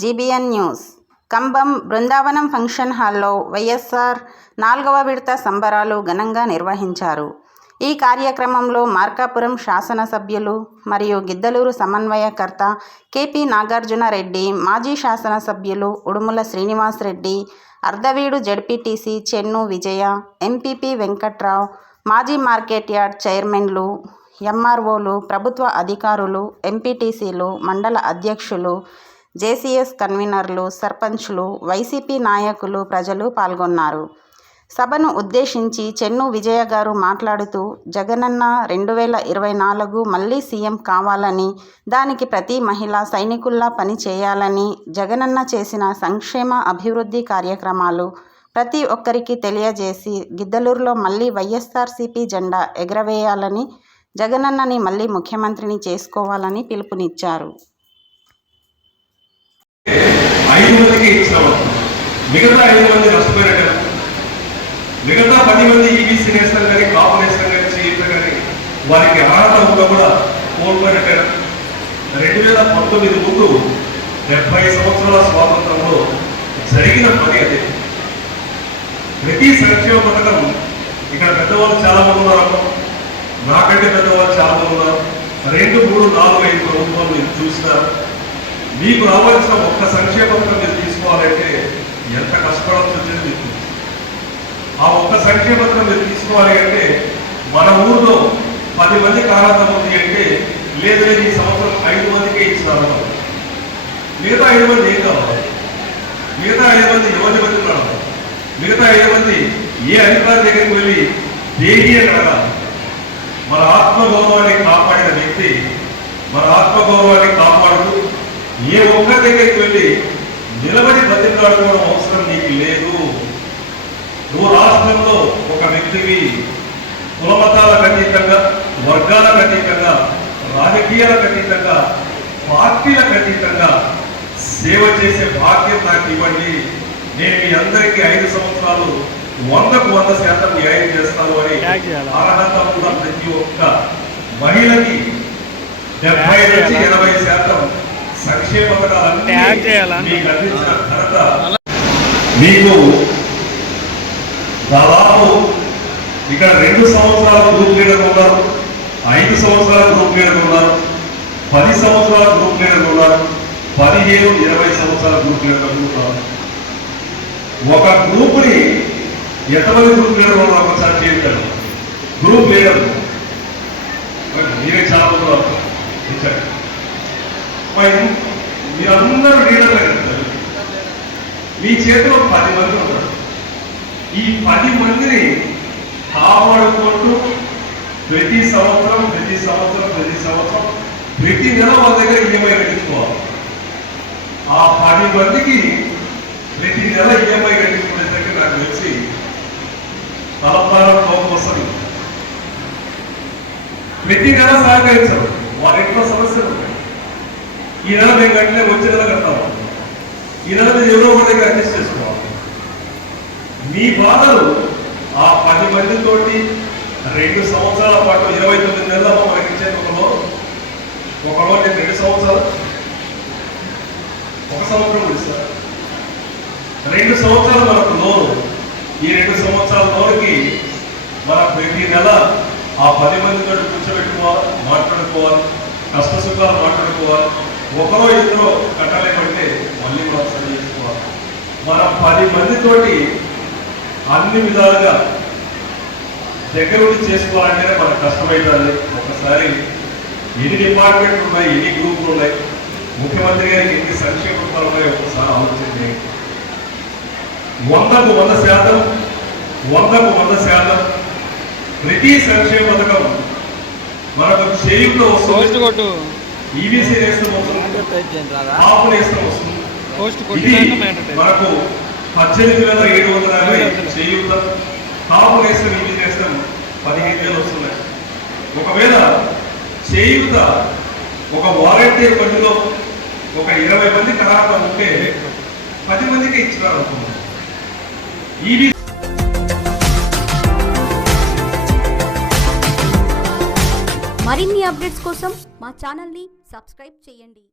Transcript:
GBN news. Cumbum Brindavanam function హాల్లో వైఎస్ఆర్ నాలుగవ విడత సంబరాలు ఘనంగా నిర్వహించారు. ఈ కార్యక్రమంలో మార్కాపురం శాసనసభ్యులు మరియు గిద్దలూరు సమన్వయకర్త కేపీ నాగార్జునరెడ్డి మాజీ శాసనసభ్యులు ఉడుముల శ్రీనివాస్ రెడ్డి అర్ధవీడు జడ్పీటీసీ చెన్ను విజయ ఎంపీపీ వెంకట్రావు మాజీ మార్కెట్ యార్డ్ చైర్మన్లు ఎంఆర్ఓలు ప్రభుత్వ అధికారులు ఎంపీటీసీలు మండల అధ్యక్షులు జేసీఎస్ కన్వీనర్లు సర్పంచ్లు వైసీపీ నాయకులు ప్రజలు పాల్గొన్నారు. సభను ఉద్దేశించి చెన్ను విజయ గారు మాట్లాడుతూ జగనన్న రెండు వేల ఇరవై నాలుగు మళ్ళీ సీఎం కావాలని దానికి ప్రతి మహిళ సైనికుల్లా పని చేయాలని జగనన్న చేసిన సంక్షేమ అభివృద్ధి కార్యక్రమాలు ప్రతి ఒక్కరికి తెలియజేసి గిద్దలూరులో మళ్ళీ వైఎస్ఆర్సీపీ జెండా ఎగరవేయాలని జగనన్నని మళ్ళీ ముఖ్యమంత్రిని చేసుకోవాలని పిలుపునిచ్చారు. ఐదు మందికి ఇచ్చాము మిగతా ఐదు మంది నష్టపోయినట్టు. మిగతా పది మంది ఈబీసీ నేషనల్ కానీ కాపు నేషనల్ కానీ చేయటం కానీ వారికి అర్హత ఉందో కూడా కోల్పోయినట్టు. రెండు వేల పంతొమ్మిది ముందు డెబ్బై సంవత్సరాల స్వాతంత్రంలో జరిగిన పని అది. ప్రతి సంక్షేమ పథకం ఇక్కడ పెద్దవాళ్ళు చాలా మంది ఉన్నారు నాకంటే పెద్దవాళ్ళు చాలా మంది ఉన్నారు రెండు మూడు నాలుగు ఐదు ప్రభుత్వాలు మీరు చూసినారు మీకు రావాల్సిన ఒక్క సంక్షేమ మీరు తీసుకోవాలంటే ఎంత కష్టపడాల్సి వచ్చేది మీకు? ఆ ఒక్క సంక్షేమ మీరు తీసుకోవాలి అంటే మన ఊర్లో పది మంది కారణం ఉంది అంటే లేదు లేదు ఈ సంవత్సరం ఐదు మందికే ఇచ్చినారు మిగతా ఐదు మంది ఏం కావాలి? మిగతా ఐదు మంది ఎవరి బతుకున్నారు మిగతా ఐదు మంది ఏ అధికారి దగ్గరికి వెళ్ళి దేహి అని అడగాలి మన ఆత్మగౌరవాన్ని కాపాడిన వ్యక్తి మన ఆత్మగౌరవాన్ని కాపాడుతూ ఏ ఒక్కరి దగ్గరికి వెళ్ళి నిలబడి బతికాడుకోవడం అవసరం నీకు లేదు. నువ్వు రాష్ట్రంలో ఒక వ్యక్తివి. కులమతాలకు అతీతంగా వర్గాలకు అతీతంగా రాజకీయాలకు అతీతంగా పార్టీలకు అతీతంగా సేవ చేసే బాధ్యత నాకు ఇవ్వండి. నేను మీ అందరికీ ఐదు సంవత్సరాలు వందకు వంద శాతం న్యాయం చేస్తాను అని? అర్హత ఉన్న ప్రతి ఒక్క మహిళకి డెబ్బై నుంచి ఎనభై శాతం సంక్షేమ? మీకు దాదాపు ఇక్కడ రెండు సంవత్సరాల గ్రూప్ లీడర్ ఉన్నారు ఐదు సంవత్సరాల గ్రూప్ లీడర్ ఉన్నారు పది సంవత్సరాల గ్రూప్ లీడర్ ఉన్నారు పదిహేను ఇరవై సంవత్సరాల గ్రూప్ లీడర్ ఉన్నారు. ఒక గ్రూప్ని ఎంతమంది గ్రూప్ లీడర్ ఉన్నారు ఒకసారి చేయండి గ్రూప్ లీడర్. మీరే చాలా మంది ఉన్నారు ఇచ్చారు మరి మీరందరూ లీడర్లే కదా మీ చేతిలో పది మంది ఉన్నారు. ఈ పది మందిని కాపాడుకుంటూ ప్రతి సంవత్సరం ప్రతి సంవత్సరం ప్రతి సంవత్సరం ప్రతి నెల వాళ్ళ దగ్గర ఈఎంఐ కట్టించుకోవాలి. ఆ పది మందికి ప్రతి నెల ఈఎంఐ కట్టించుకునే దగ్గర నాకు తెలిసి తలపారం కోపం వస్తుంది. ప్రతి నెల సహకరించరు. వారి ఇంట్లో సమస్యలు ఉంటాయి. ఈ నెల మేము కట్టలే వచ్చే నెల కడతాము. ఈ నెల మీరు ఎవరో ఒకరి దగ్గర అడ్జస్ట్ చేసుకోవాలి. మీ బాధలు ఆ పది మందితోటి రెండు సంవత్సరాల పాటు ఇరవై తొమ్మిది నెలల మనకి ఇచ్చే ఒకలో ఒకలో నేను రెండు సంవత్సరాలు. ఒక సంవత్సరం ఇస్తారు రెండు సంవత్సరాలు మనకు లోను. ఈ రెండు సంవత్సరాల లోనుకి మన ప్రతి నెల ఆ పది మందితో కూర్చోబెట్టుకోవాలి మాట్లాడుకోవాలి కష్ట సుఖాలు మాట్లాడుకోవాలి. ఒకరో ఇద్దరు కట్టాలేమంటే మళ్ళీ కూడా మనం పది మందితోటి అన్ని విధాలుగా దగ్గరుండి చేసుకోవాలంటేనే మనకు కష్టమైతుంది. ఒకసారి ఎన్ని డిపార్ట్మెంట్లు ఉన్నాయి ఎన్ని గ్రూపులు ఉన్నాయి ముఖ్యమంత్రి గారికి ఎన్ని సంక్షేమ ఉన్నాయో ఒకసారి ఆలోచన చేయండి వందకు వంద శాతం వందకు వంద శాతం ప్రతి సంక్షేమ పథకం మనకు పోస్ట్ వస్తుంది. ఈబీసీ నేస్తం వస్తుంది ఆపు నేస్తం వస్తుంది. పోస్ట్ మనకు పద్దెనిమిది వేల ఏడు వందల యాభై చేయూత పదిహేను వేలు వస్తున్నాయి. ఒకవేళ చేయూత ఒక వాలంటీర్ బండిలో ఒక ఇరవై మంది కరాట ఉంటే పది మందికి ఇచ్చినారు అనుకున్నాం ఈబీ మరిన్ని అప్డేట్స్ కోసం మా ఛానల్ని సబ్స్క్రైబ్ చేయండి.